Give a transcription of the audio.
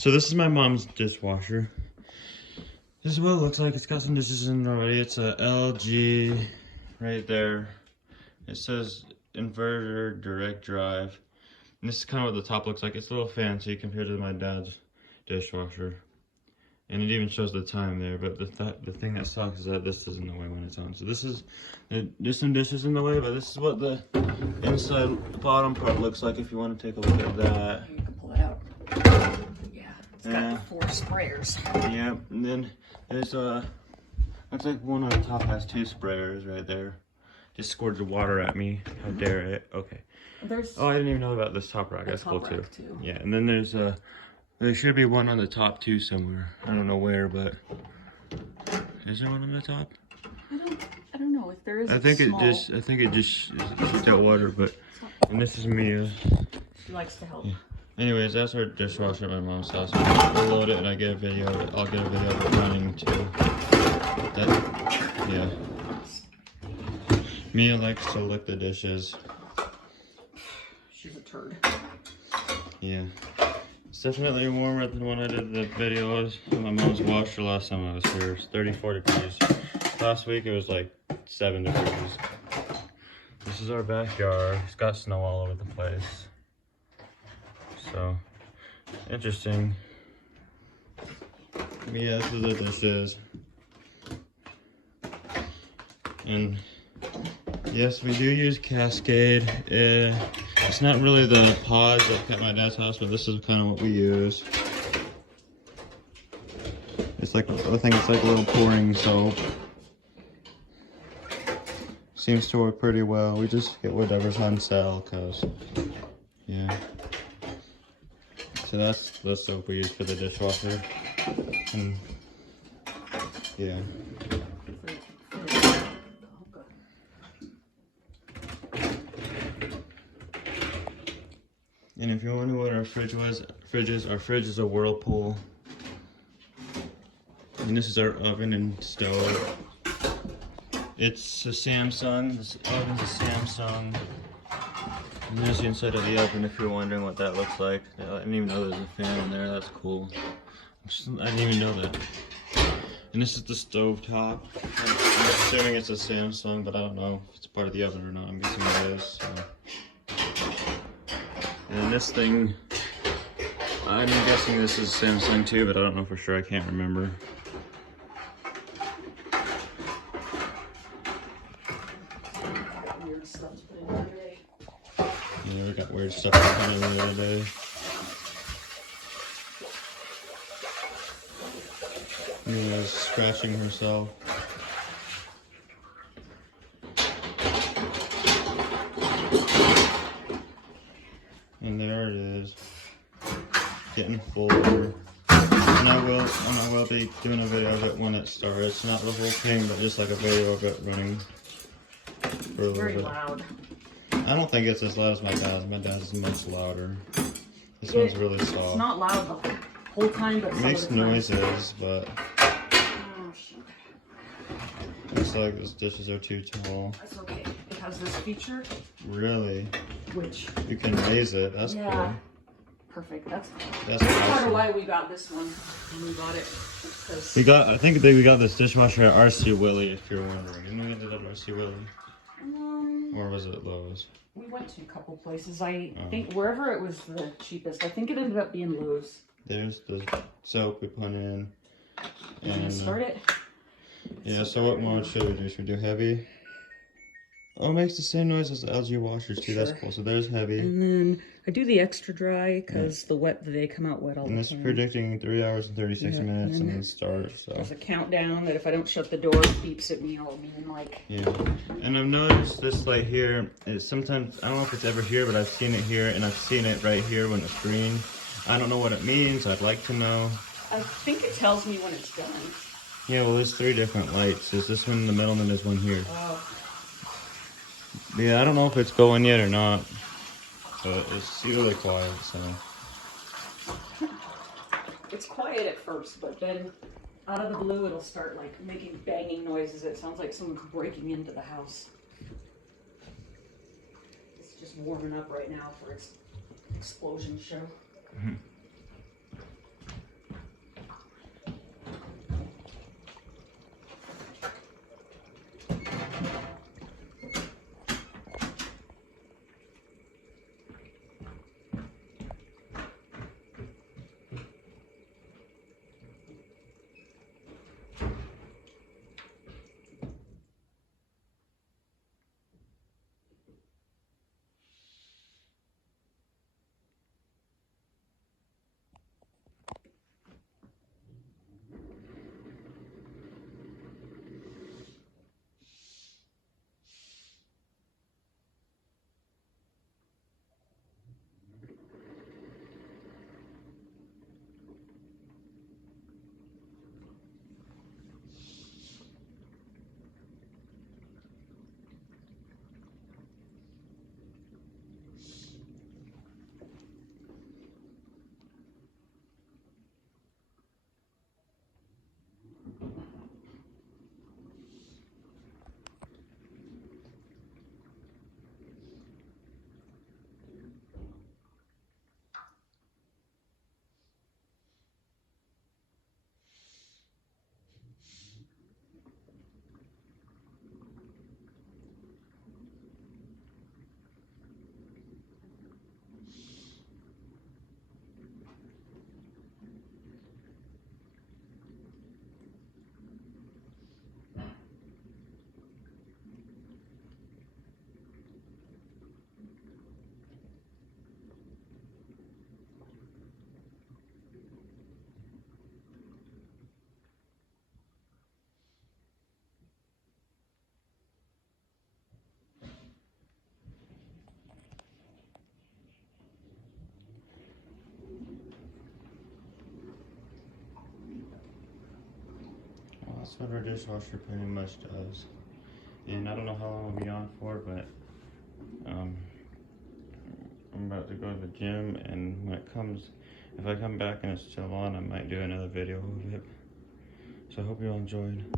So this is my mom's dishwasher. This is what it looks like. It's got some dishes in already. It's a LG right there. It says inverter direct drive. And this is kind of what the top looks like. It's a little fancy compared to my dad's dishwasher. And it even shows the time there, but the thing that sucks is that this is in the way when it's on. So this is, there's some dishes in the way, but this is what the inside bottom part looks like if you want to take a look at that. You can pull it out. Yeah, it's got the 4 sprayers. Yeah, and then there's looks like one on the top has 2 sprayers right there. Just squirted water at me. How dare it? Okay. Oh, I didn't even know about this top rack. That's cool too. Yeah, and then there's there should be one on the top too somewhere. I don't know where, but is there one on the top? I don't know if there is. I think it just shoots out water, but and this is Mia. She likes to help. Yeah. Anyways, that's our dishwasher at my mom's house. We'll load it and I get a video of it. I'll get a video of it running too. Yeah. Mia likes to lick the dishes. She's a turd. Yeah. It's definitely warmer than when I did the video of my mom's washer last time I was here. It's 34 degrees. Last week it was like 7 degrees. This is our backyard. It's got snow all over the place. So, interesting. Yeah, this is the dishes. And yes, we do use Cascade. It's not really the pods like at my dad's house, but this is kind of what we use. It's like, I think it's like a little pouring soap. Seems to work pretty well. We just get whatever's on sale, cause yeah. So that's the soap we use for the dishwasher. And yeah. And if you wonder what our fridge is, our fridge is a Whirlpool. And this is our oven and stove. It's a Samsung. This oven's a Samsung. And there's the inside of the oven if you're wondering what that looks like. I didn't even know there's a fan in there. That's cool. I didn't even know that. And this is the stove top. I'm assuming it's a Samsung, but I don't know if it's part of the oven or not. I'm guessing it is. So. And this thing, I'm guessing this is Samsung too, but I don't know for sure. I can't remember. Yeah, we got weird stuff happening the other day. Mia's scratching herself. And there it is, getting fuller. And I will be doing a video of it when it starts. Not the whole thing, but just like a video of it running for a little bit. Very loud. I don't think it's as loud as my dad's. My dad's is much louder. This one's really soft. It's not loud the whole time, but it makes noises, but oh, shit. Looks like those dishes are too tall. That's okay. It has this feature. Really? Which you can raise it. That's cool. Perfect. That's awesome. part of why we got this one when we got it. I think we got this dishwasher at RC Willey, if you're wondering. Didn't we get it at RC Willey? Or was it Lowe's? We went to a couple places. I think wherever it was the cheapest. I think it ended up being Lowe's. There's the soap we put in. And start it. Yeah, so what mode should we do? Should we do heavy? Oh, it makes the same noise as the LG washers too. Sure. That's cool. So there's heavy. And then I do the extra dry because they come out wet all the time. And it's predicting 3 hours and 36 minutes and then start. So there's a countdown that if I don't shut the door, it beeps at me all mean like. Yeah. And I've noticed this light here. It's sometimes, I don't know if it's ever here, but I've seen it here and I've seen it right here when it's green. I don't know what it means. I'd like to know. I think it tells me when it's done. Yeah, well, there's 3 different lights. There's this one in the middle and then there's one here. Oh. Yeah, I don't know if it's going yet or not, but it's really quiet, so. It's quiet at first, but then out of the blue it'll start like making banging noises. It sounds like someone's breaking into the house. It's just warming up right now for its explosion show. That's what our dishwasher pretty much does. And I don't know how long I'll be on for, but I'm about to go to the gym, and if I come back and it's still on, I might do another video of it. So I hope you all enjoyed.